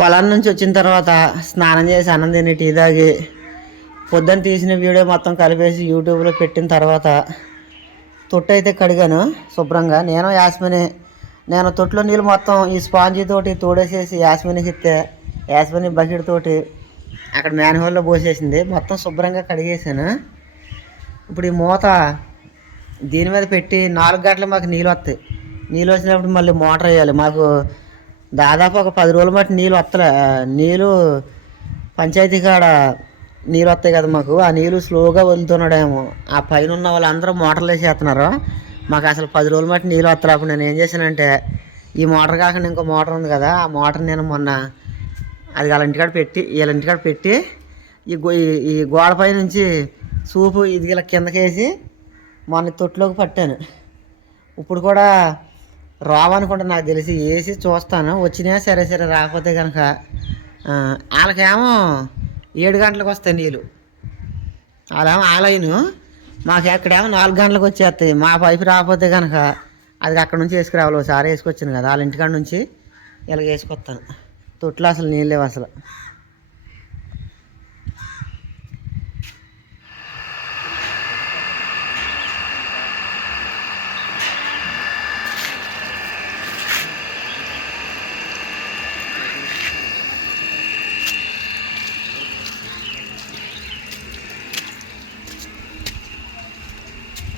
పొలం నుంచి వచ్చిన తర్వాత స్నానం చేసి అన్నం తిని టీ తాగి పొద్దున్న తీసిన వీడియో మొత్తం కలిపేసి యూట్యూబ్లో పెట్టిన తర్వాత తొట్టు అయితే కడిగాను శుభ్రంగా. నేను యాస్మిని నేను తొట్టులో నీళ్ళు మొత్తం ఈ స్పాంజీ తోటి తోడేసేసి యాస్మినికి ఇస్తే యాస్మిని బకెట్ తోటి అక్కడ మ్యాన్హోల్లో పోసేసింది. మొత్తం శుభ్రంగా కడిగేసాను. ఇప్పుడు ఈ మూత దీని మీద పెట్టి నాలుగు గంటలు మాకు నీళ్ళు వస్తాయి. నీళ్ళు వచ్చినప్పుడు మళ్ళీ మోటార్ వేయాలి. మాకు దాదాపు ఒక పది రోజుల మట్టి నీళ్ళు వస్తలే నీళ్ళు పంచాయతీ కాడ నీళ్ళు వస్తాయి కదా మాకు. ఆ నీళ్ళు స్లోగా వదులుతున్నాడేమో ఆ పైన ఉన్న వాళ్ళందరూ మోటార్లు వేసేస్తున్నారు. మాకు అసలు పది రోజుల మట్టి నీళ్ళు వస్తారు అప్పుడు నేను ఏం చేశానంటే ఈ మోటార్ కాకుండా ఇంకో మోటార్ ఉంది కదా ఆ మోటార్ నేను మొన్న అది వాళ్ళ ఇంటికాడ పెట్టి వీళ్ళ ఇంటికాడ పెట్టి ఈ గో ఈ- ఈ గోడ పై నుంచి సూపు ఇది ఇలా కిందకేసి మొన్న తొట్టులోకి పట్టాను. ఇప్పుడు కూడా రావనుకుంటా నాకు తెలిసి వేసి చూస్తాను. వచ్చినా సరే సరే రాకపోతే కనుక వాళ్ళకేమో ఏడు గంటలకు వస్తాయి నీళ్ళు. వాళ్ళేమో ఆలయను మాకు ఎక్కడేమో నాలుగు గంటలకు వచ్చేస్తాయి. మా పైపు రాకపోతే కనుక అది అక్కడ నుంచి వేసుకురావాలి. ఒకసారి వేసుకొచ్చాను కదా వాళ్ళ ఇంటికాడ నుంచి ఇలాగ వేసుకొస్తాను. తొట్లో అసలు నీళ్ళు లేవు అసలు.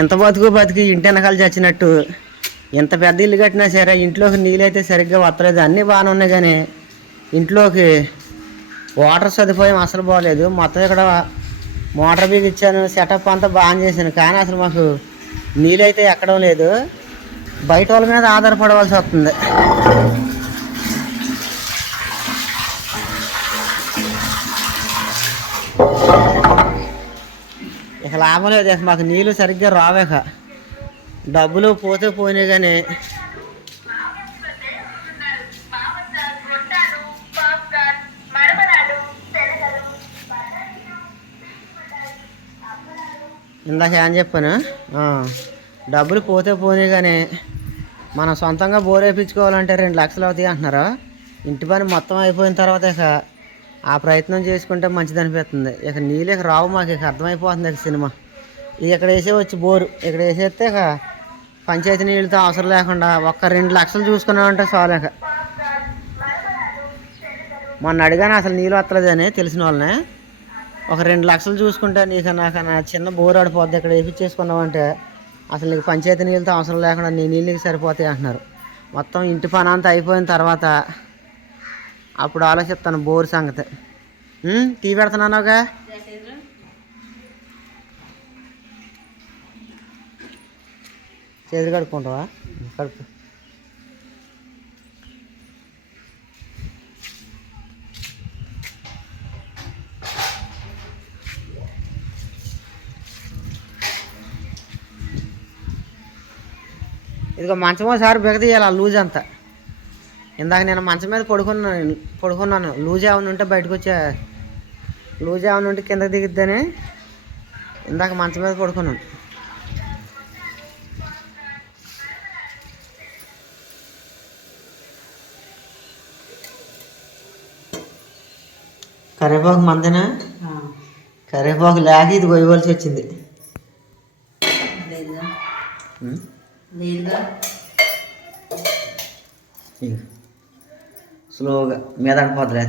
ఎంత బతుకు బతికి ఇంటి వెనకాల చచ్చినట్టు ఎంత పెద్ద ఇల్లు కట్టినా సరే ఇంట్లోకి నీళ్ళైతే సరిగ్గా వస్తలేదు అన్నీ బాగానే ఉన్నాయి కానీ ఇంట్లోకి వాటర్ సదుపాయం అసలు బాగలేదు. మొత్తం ఇక్కడ మోటార్ బీజ్ ఇచ్చాను సెటప్ అంతా బాగా చేశాను. కానీ అసలు మాకు నీళ్ళైతే ఎక్కడం లేదు. బయట వాళ్ళ మీద ఆధారపడవలసి వస్తుంది. లాభం లేదు మాకు నీళ్ళు సరిగ్గా రావేక. డబ్బులు పోతే పోయినాయి కానీ ఇందాక ఏం చెప్పాను? డబ్బులు పోతే పోనీ కానీ మనం సొంతంగా బోర్ వేయించుకోవాలంటే రెండు లక్షలు అవుతాయి అంటున్నారు. ఇంటి పని మొత్తం అయిపోయిన తర్వాత ఇక ఆ ప్రయత్నం చేసుకుంటే మంచిది అనిపిస్తుంది. ఇక నీళ్ళు ఇక రావు మాకు ఇక అర్థమైపోతుంది ఇక సినిమా. ఇక ఇక్కడ వేసే వచ్చి బోరు. ఇక్కడ వేసేస్తే ఇక పంచాయతీ నీళ్ళతో అవసరం లేకుండా ఒక్క రెండు లక్షలు చూసుకున్నామంటే చాలు ఇక. మొన్న అడిగాను అసలు నీళ్ళు వస్తలేదని తెలిసిన వాళ్ళని. ఒక రెండు లక్షలు చూసుకుంటే నీకు నాకు నా చిన్న బోర్ ఆడిపోద్ది ఇక్కడ వేపించేసుకున్నామంటే అసలు నీకు పంచాయతీ నీళ్ళతో అవసరం లేకుండా నీ నీళ్ళకి సరిపోతాయి అంటున్నారు. మొత్తం ఇంటి పని అంతా అయిపోయిన తర్వాత అప్పుడు ఆలోచిస్తాను బోర్ సంగతి. టీ పెడుతున్నానుగా చేతులు కడుక్కుంటావా? కడుపు ఇదిగో మంచమో సార్ బిగదీయాలి ఆ లూజ్ అంతా. ఇందాక నేను మంచం మీద పడుకున్నాను పడుకున్నాను. లూజ్ ఏమైనా ఉంటే బయటకు వచ్చే లూజ్ ఏమైనా ఉంటే కిందకి దిగిద్దని ఇందాక మంచం మీద పడుకున్నాను. కరివేపాకు మందేనా? కరివేపాకు లేక ఇది కొయ్యవలసి వచ్చింది. లేదుగా. స్లోగా మీద పడిపోతుంది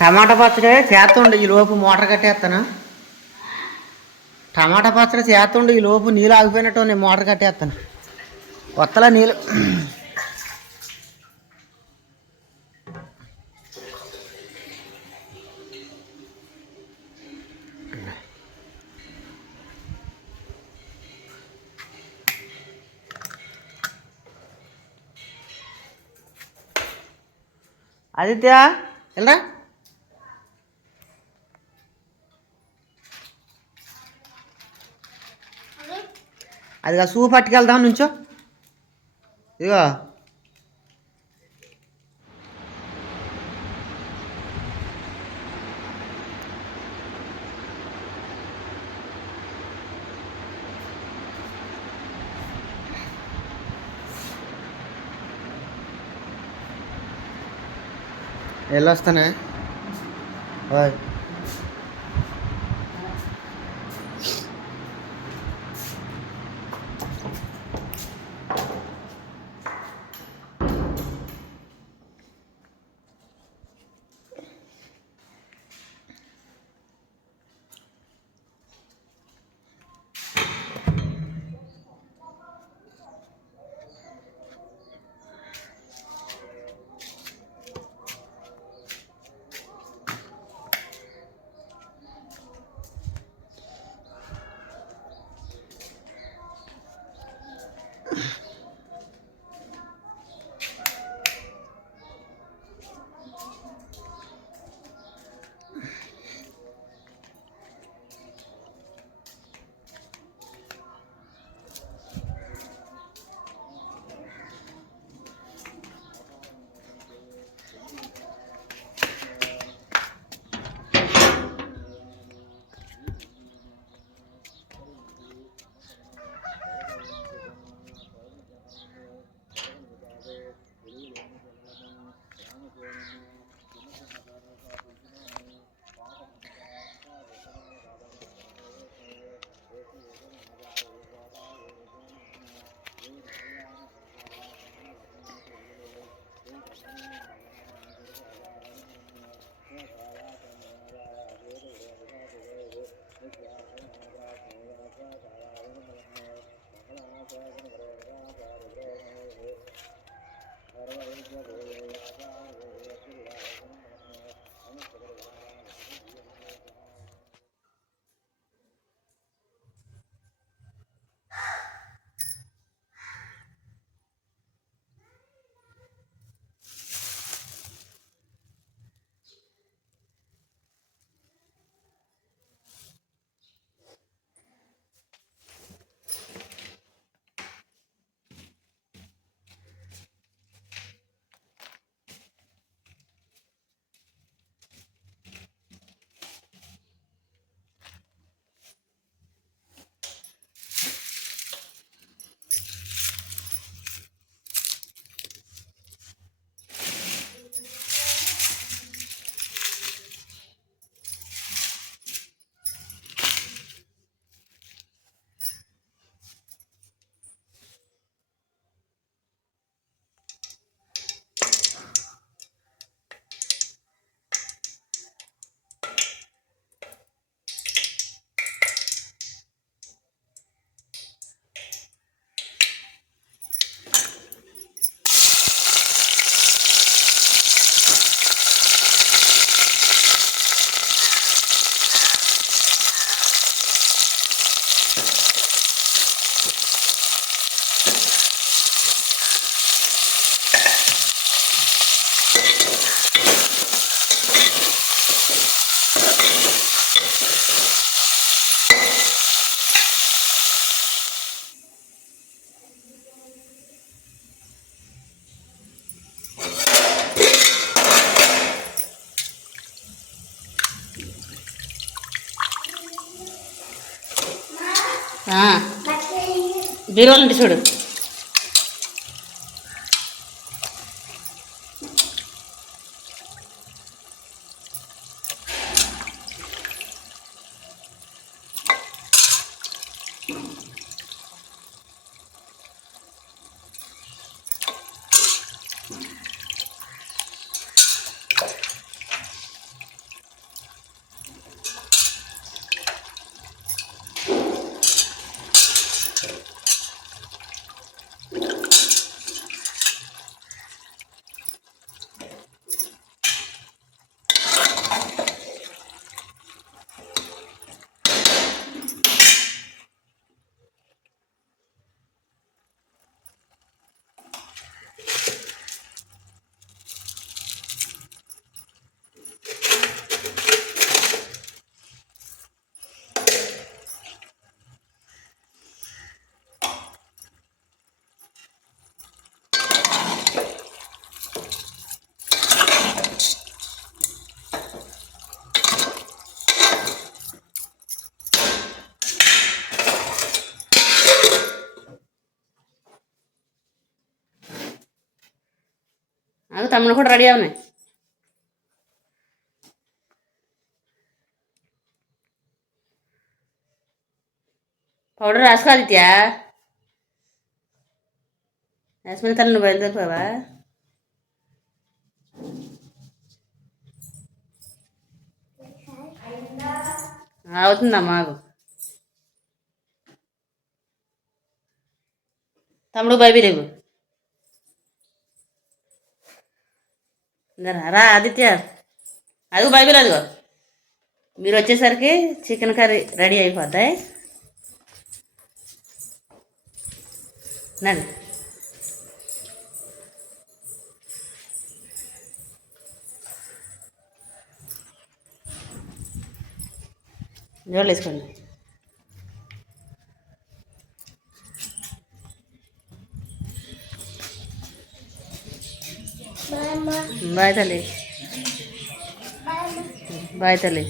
టమాటా పచ్చడి చేస్తుండు ఈ లోపు మోటార్ కట్టేస్తాను. టమాటా పచ్చడి చేస్తుండు ఈ లోపు నీళ్ళు ఆగిపోయినట్టు నేను మోటార్ కట్టేస్తాను. కొత్తలా నీళ్ళు. ఆదిత్య వెళ్ళరా? అది సూ పట్టుకెళ్దాం నుంచో. ఇక వెళ్ళొస్తానే బాయ్ బీరువాలు ఉంటే చూడు. తమ్ముడు కూడా రెడీ అవునాయి పౌడర్ రాసుకో ఆదిత్య యాస్మిన్ తల్లి నువ్వు బయలుదేరిపోవా అవుతుందా మాకు తమ్ముడు బైబీ లేవు రా, ఆదిత్య? అదిగో బైబిల్ అదిగో. మీరు వచ్చేసరికి చికెన్ కర్రీ రెడీ అయిపోతాయి. నడు. జోళ్ళు వేసుకోండి. బాయ్ తల్లి బాయ్ తల్లి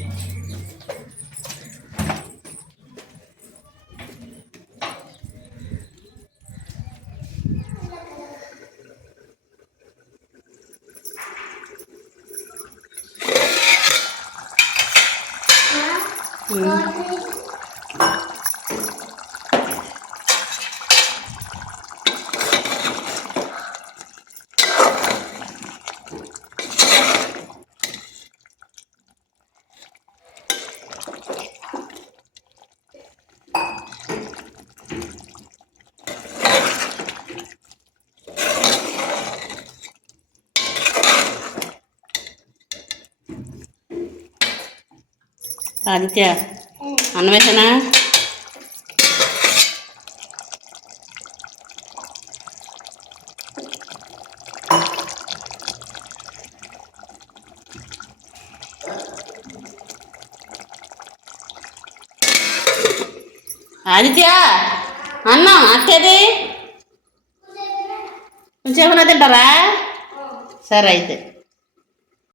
ఆదిత్య అన్నమేసనా ఆదిత్య అన్నం అత్తది. కొంచెం తింటారా? సరే అయితే.